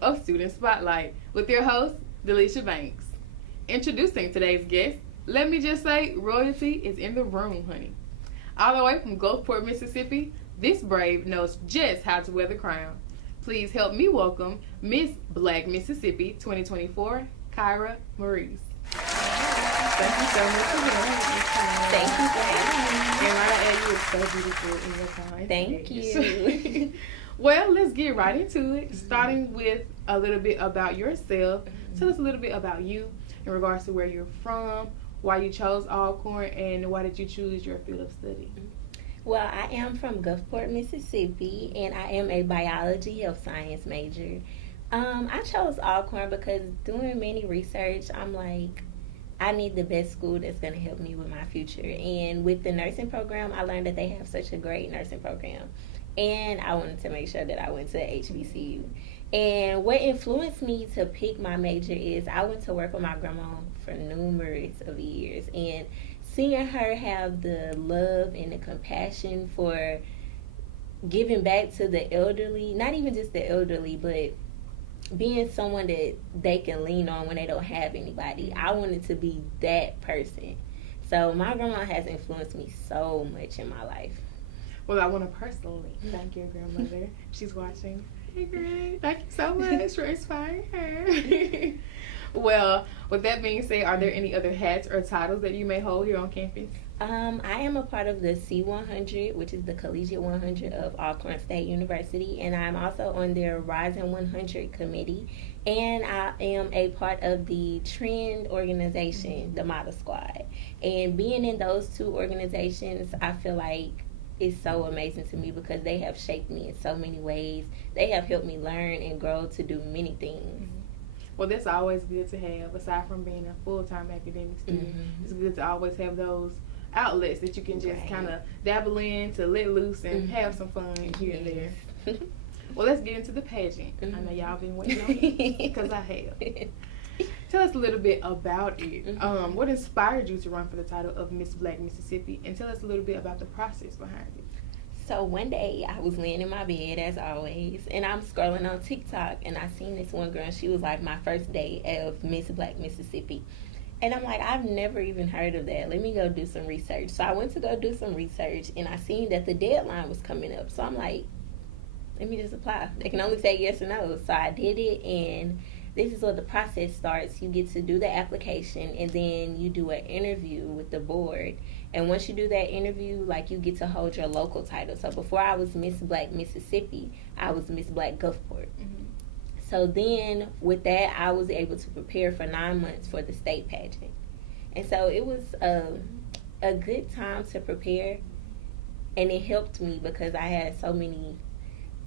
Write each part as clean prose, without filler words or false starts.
of Student Spotlight with your host, Delesha Banks. Introducing today's guest, let me just say, royalty is in the room, honey. All the way from Gulfport, Mississippi, this brave knows just how to wear the crown. Please help me welcome Miss Black Mississippi 2024, Kyra Maurice. Thank you so much for being here. Thank you for having me. And right at you, it's so beautiful in your time. Thank you. Well, let's get right into it. Starting with a little bit about yourself. Tell us a little bit about you in regards to where you're from, why you chose Alcorn, and why did you choose your field of study? Well, I am from Gulfport, Mississippi, and I am a biology health science major. I chose Alcorn because doing many research, I'm like, I need the best school that's going to help me with my future. And with the nursing program, I learned that they have such a great nursing program. And I wanted to make sure that I went to HBCU. And what influenced me to pick my major is I went to work with my grandma for numerous of years. And seeing her have the love and the compassion for giving back to the elderly, not even just the elderly, but being someone that they can lean on when they don't have anybody. I wanted to be that person. So my grandma has influenced me so much in my life. Well, I want to personally thank your grandmother. She's watching. Hey, girl. Thank you so much for inspiring her. Well, with that being said, are there any other hats or titles that you may hold here on campus? I am a part of the C100, which is the Collegiate 100 of Alcorn State University, and I'm also on their Rising 100 committee, and I am a part of the Trend organization, the Model Squad. And being in those two organizations, I feel like it's so amazing to me because they have shaped me in so many ways. They have helped me learn and grow to do many things. Well, that's always good to have. Aside from being a full-time academic student, it's good to always have those outlets that you can just kind of dabble in to let loose and have some fun here and there. Well, let's get into the pageant. I know y'all been waiting on it because I have. Tell us a little bit about it. What inspired you to run for the title of Miss Black Mississippi, and tell us a little bit about the process behind it. So one day I was laying in my bed as always, and I'm scrolling on TikTok, and I seen this one girl, and she was like my first day of Miss Black Mississippi. And I'm like, I've never even heard of that. Let me go do some research. So I went to go do some research, and I seen that the deadline was coming up. So I'm like, let me just apply. They can only say yes or no. So I did it, and this is where the process starts. You get to do the application, and then you do an interview with the board. And once you do that interview, like, you get to hold your local title. So before I was Miss Black Mississippi, I was Miss Black Gulfport. So then with that, I was able to prepare for 9 months for the state pageant. And so it was a good time to prepare. And it helped me because I had so many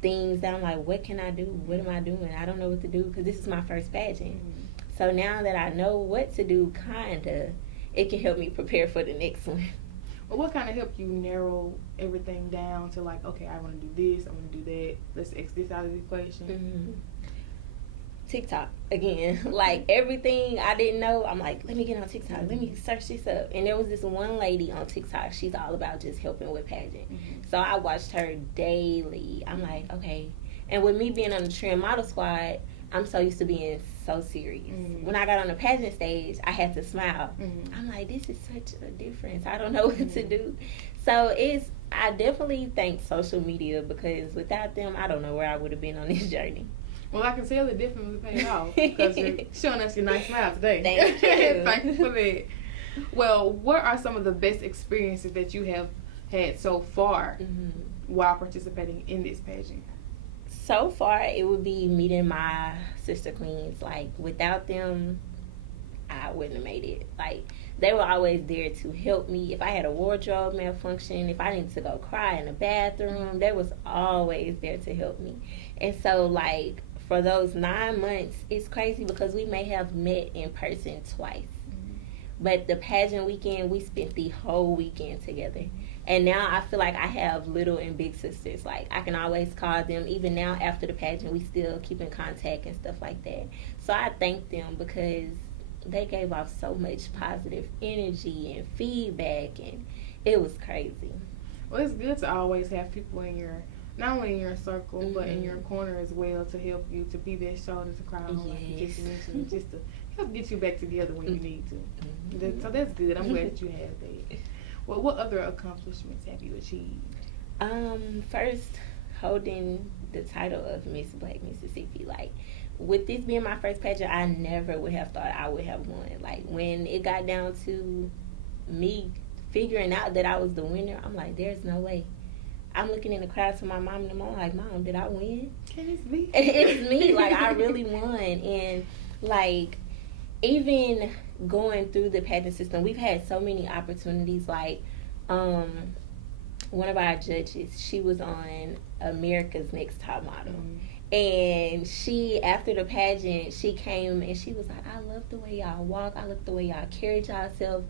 things that I'm like, what can I do? What am I doing? I don't know what to do because this is my first pageant. So now that I know what to do, it can help me prepare for the next one. Well, what kind of helped you narrow everything down to like, okay, I want to do this, I want to do that. Let's X this out of the equation. TikTok again. Like everything I didn't know, I'm like, let me get on TikTok, let me search this up. And there was this one lady on TikTok, she's all about just helping with pageant. So I watched her daily. I'm like, okay. And with me being on the Trend Model Squad, I'm so used to being so serious. When I got on the pageant stage, I had to smile. I'm like, this is such a difference. I don't know what to do. So I definitely thank social media because without them, I don't know where I would have been on this journey. Well, I can tell the difference paid off because you're showing us your nice smile today. Thank you. Thank you for that. Well, what are some of the best experiences that you have had so far while participating in this pageant? So far, it would be meeting my sister queens. Like, without them, I wouldn't have made it. Like, they were always there to help me. If I had a wardrobe malfunction, if I needed to go cry in the bathroom, they was always there to help me. And so, like, for those 9 months, it's crazy because we may have met in person twice. But the pageant weekend, we spent the whole weekend together. And now I feel like I have little and big sisters. Like, I can always call them. Even now, after the pageant, we still keep in contact and stuff like that. So I thank them because they gave off so much positive energy and feedback, and it was crazy. Well, it's good to always have people in your not only in your circle, but in your corner as well, to help you to be that shoulder to cry on, like you just mentioned, just to help get you back together when you need to. So that's good. I'm glad that you have that. Well, what other accomplishments have you achieved? First, holding the title of Miss Black Mississippi. Like, with this being my first pageant, I never would have thought I would have won. Like, when it got down to me figuring out that I was the winner, I'm like, there's no way. I'm looking in the crowd to my mom and I'm like, Mom, did I win? Can it's me? It's me. Like, I really won. And, like, even going through the pageant system, we've had so many opportunities. Like, one of our judges, she was on America's Next Top Model. And she, after the pageant, she came and she was like, I love the way y'all walk. I love the way y'all carry yourself.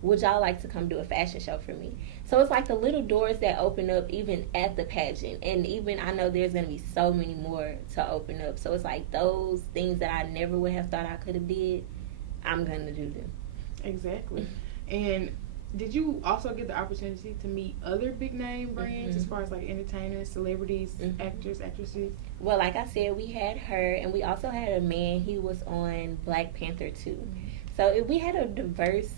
Would y'all like to come do a fashion show for me? So it's like the little doors that open up even at the pageant. And even I know there's going to be so many more to open up. So it's like those things that I never would have thought I could have did, I'm going to do them. Exactly. And did you also get the opportunity to meet other big name brands as far as like entertainers, celebrities, actors, actresses? Well, like I said, we had her, and we also had a man. He was on Black Panther too. So we had a diverse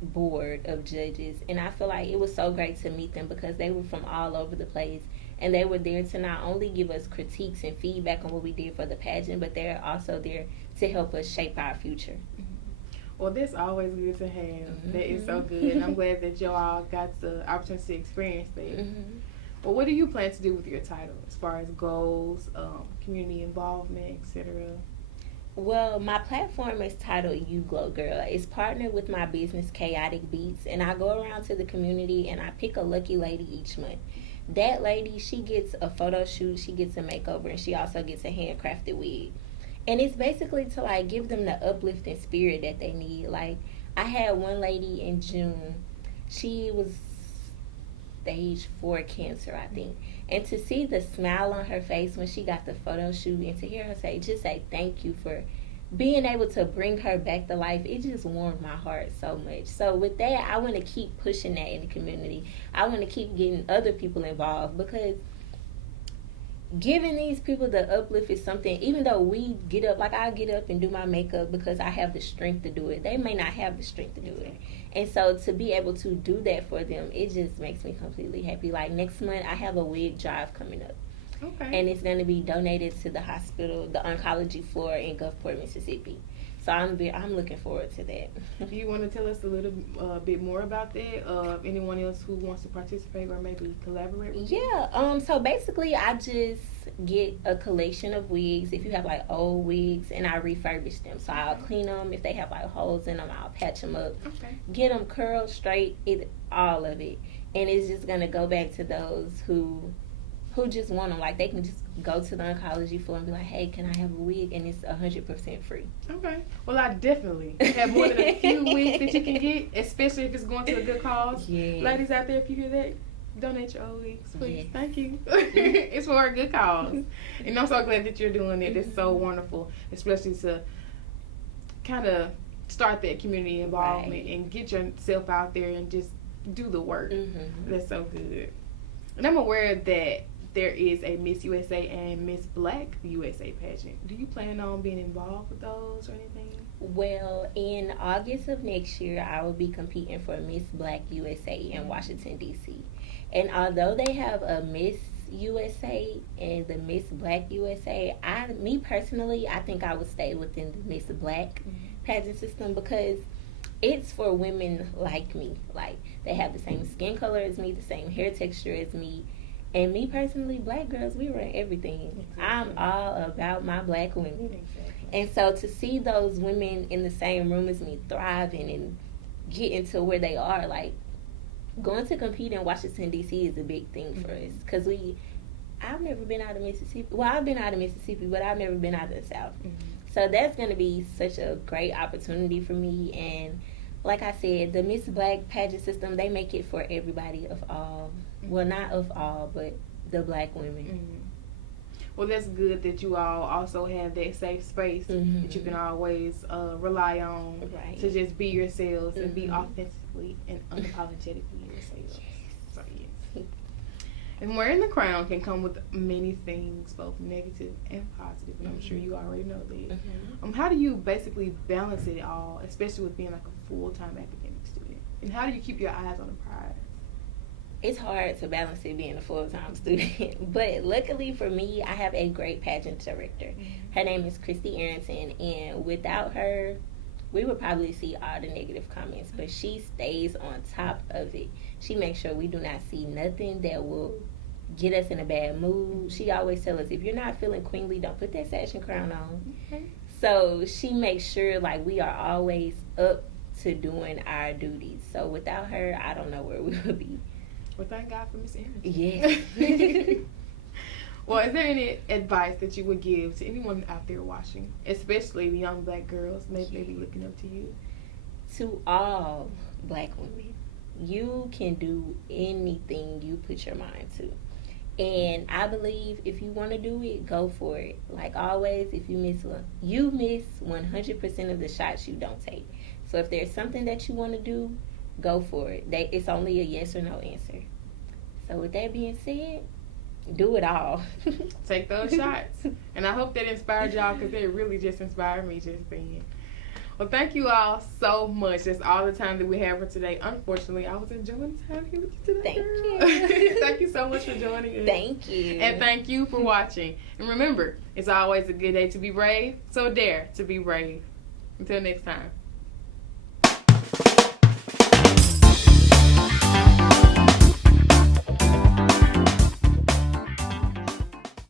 board of judges, and I feel like it was so great to meet them because they were from all over the place, and they were there to not only give us critiques and feedback on what we did for the pageant, but they're also there to help us shape our future. Well, that's always good to have. That is so good, and I'm glad that you all got the opportunity to experience that. Well, what do you plan to do with your title as far as goals, community involvement, etc.? Well, my platform is titled You Glow Girl. It's partnered with my business, Chaotic Beats, and I go around to the community and I pick a lucky lady each month. That lady, she gets a photo shoot, she gets a makeover, and she also gets a handcrafted wig. And it's basically to, like, give them the uplifting spirit that they need. Like, I had one lady in June. She was stage 4 cancer, I think. And to see the smile on her face when she got the photo shoot and to hear her say thank you for being able to bring her back to life, it just warmed my heart so much. So with that, I want to keep pushing that in the community. I want to keep getting other people involved because giving these people the uplift is something, even though we get up, like I get up and do my makeup because I have the strength to do it. They may not have the strength to do it. And so to be able to do that for them, it just makes me completely happy. Like next month, I have a wig drive coming up. Okay. And it's going to be donated to the hospital, the oncology floor in Gulfport, Mississippi. So I'm looking forward to that. Do you want to tell us a little bit more about that? Anyone else who wants to participate or maybe collaborate with you? Yeah. So basically, I just get a collection of wigs. If you have like old wigs, and I refurbish them. So I'll clean them. If they have like holes in them, I'll patch them up. Okay. Get them curled, straight, all of it, and it's just gonna go back to those who just want them. Like they can just go to the oncology floor and be like, hey, can I have a wig? And it's 100% free. Okay. Well, I definitely have more than a few wigs that you can get, especially if it's going to a good cause. Yes. Ladies out there, if you hear that, donate your old wigs, please. Yes. Thank you. It's for a good cause. And I'm so glad that you're doing it. It's so wonderful, especially to kind of start that community involvement and get yourself out there and just do the work. That's so good. And I'm aware that there is a Miss USA and Miss Black USA pageant. Do you plan on being involved with those or anything? Well, in August of next year, I will be competing for Miss Black USA in Washington, D.C. And although they have a Miss USA and the Miss Black USA, me personally, I think I would stay within the Miss Black pageant system because it's for women like me. Like, they have the same skin color as me, the same hair texture as me. And me personally, black girls, we run everything. I'm all about my black women. And so to see those women in the same room as me thriving and getting to where they are, like going to compete in Washington, D.C. is a big thing for us. Because I've never been out of Mississippi. Well, I've been out of Mississippi, but I've never been out of the South. So that's going to be such a great opportunity for me. And like I said, the Miss Black pageant system, they make it for everybody of all. Well, not of all, but the black women. Well, that's good that you all also have that safe space that you can always rely on to just be yourselves and be authentically and unapologetically yourselves. So, yes. And wearing the crown can come with many things, both negative and positive, and I'm sure you already know that. How do you basically balance it all, especially with being like a full-time academic student? And how do you keep your eyes on the prize? It's hard to balance it being a full-time student, but luckily for me, I have a great pageant director. Her name is Christy Arrington, and without her, we would probably see all the negative comments, but she stays on top of it. She makes sure we do not see nothing that will get us in a bad mood. She always tells us, if you're not feeling queenly, don't put that sash and crown on. So she makes sure like we are always up to doing our duties. So without her, I don't know where we would be. Well, thank God for Miss Arrington. Yes. Well, is there any advice that you would give to anyone out there watching, especially the young black girls may be looking up to you? To all black women, you can do anything you put your mind to. And I believe if you want to do it, go for it. Like always, if you miss 100% of the shots you don't take. So if there's something that you want to do, go for it. It's only a yes or no answer. So with that being said, do it all. Take those shots. And I hope that inspired y'all, because it really just inspired me just then. Well, thank you all so much. That's all the time that we have for today. Unfortunately, I was enjoying the time here with you today. Thank you. Thank you so much for joining us. Thank you. And thank you for watching. And remember, it's always a good day to be brave, so dare to be brave. Until next time.